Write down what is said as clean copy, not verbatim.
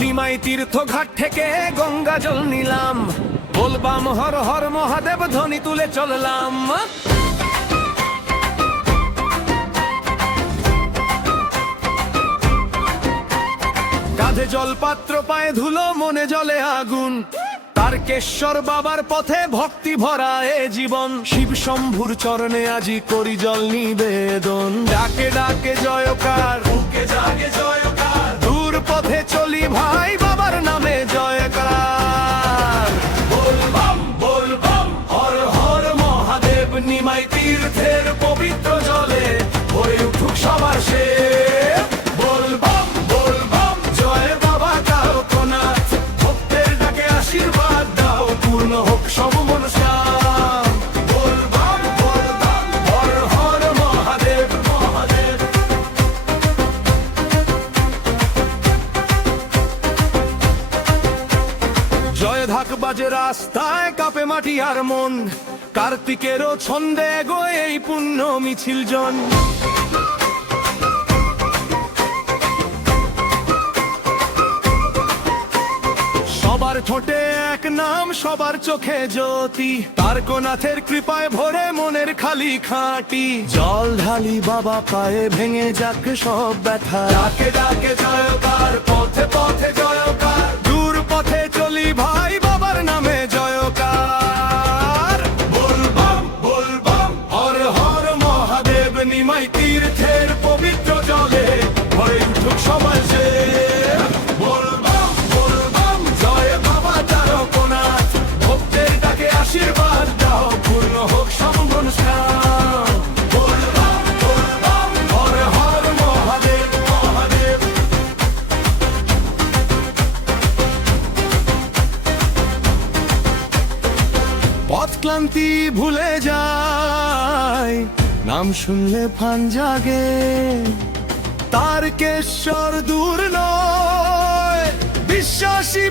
নিমাই তীর্থ ঘাট থেকে গঙ্গা জল নিলাম, বলবাম হর হর মহাদেব ধ্বনি তুলে চললাম। কাঁধে জলপাত্র পায়ে ধুলো মনে জলে আগুন, তারকেশ্বর বাবার পথে ভক্তি ভরা এ জীবন। শিব শম্ভুর চরণে আজি করি জল নিবেদন, ডাকে ডাকে জয়কার, বুকে জাগে জয়কার, দূর পথে চলি ভাই বাবার নামে জয়কার। বলবাম বলবাম হর হর মহাদেব, নিমাই তীর্থের পবিত্র জলে হয়ে উঠুক সবার শেষ। বলবাম বলবাম জয় বাবা কালকনাথ, ভক্তের ডাকে আশীর্বাদ দাও, পূর্ণ হোক সব মনস্কাম। বলবাম বলবাম হর হর মহাদেব মহাদেব। জয় ঢাক বাজে রাস্তায়, কাঁপে মাটি আর মন, কার্তিকেরও ছন্দে গোয় এই পুণ্য মিছিল জন। সবার ঠোঁটে এক নাম, সবার চোখে জ্যোতি, তারকনাথের কৃপায় ভরে মনের খালি খাঁটি। জল ঢালি বাবা পায়ে, ভেঙে যাক সব ব্যথা, ডাকে ডাকে জয়কার, পথে পথে জয়কার, দূর পথে চলি ভাই বাবার নামে জয়কার। বলবাম বলবাম হর হর মহাদেব, নিমাই তীর্থের পবিত্র জলে হয়ে উঠুক সবার শেষ। বলবাম বলবাম জয় বাবা তারকনাথ, ভক্তের ডাকে আশীর্বাদ দাও, পূর্ণ হোক সব মনস্কাম। বলবাম বলবাম হর হর মহাদেব মহাদেব। পথ ক্লান্তি ভুলে যায়, নাম শুনলে ফান জাগে, তারকেশ্বর দূর নয়, বিশ্বাসী